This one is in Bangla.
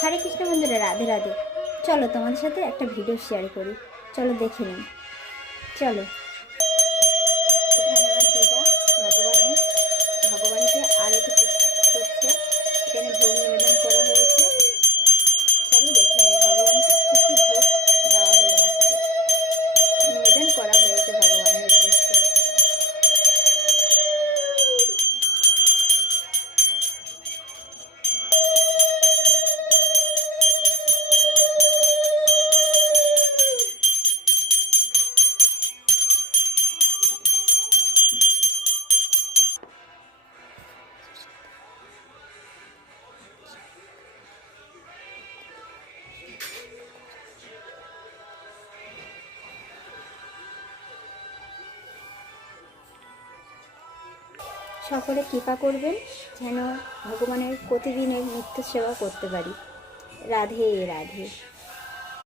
হরে কৃষ্ণ বন্ধুরা, রাধে রাধে। চলো তোমাদের সাথে একটা ভিডিও শেয়ার করি, চলো দেখে নিন। চলো, এখানে আমার দিদা ভগবানকে আরতি করছে। এখানে ভোগ নিবেদন করা হয়েছে। চলো দেখে নিন ভগবানকে কী কী ভোগ দেওয়া হলো, আজকে নিবেদন করা হয়েছে ভগবানের উদ্দেশ্যে। সকলে কৃপা করবেন যেন ভগবানের প্রতিদিনের নিত্য সেবা করতে পারি। রাধে রাধে।